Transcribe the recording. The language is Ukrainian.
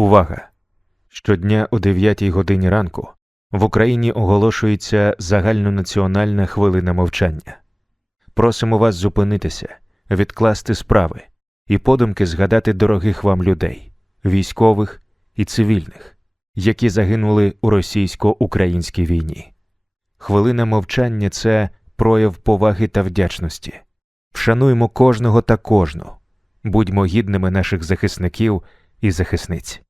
Увага! Щодня о 9 годині ранку в Україні оголошується загальнонаціональна хвилина мовчання. Просимо вас зупинитися, відкласти справи і подумки згадати дорогих вам людей, військових і цивільних, які загинули у російсько-українській війні. Хвилина мовчання – це прояв поваги та вдячності. Вшануймо кожного та кожну. Будьмо гідними наших захисників і захисниць.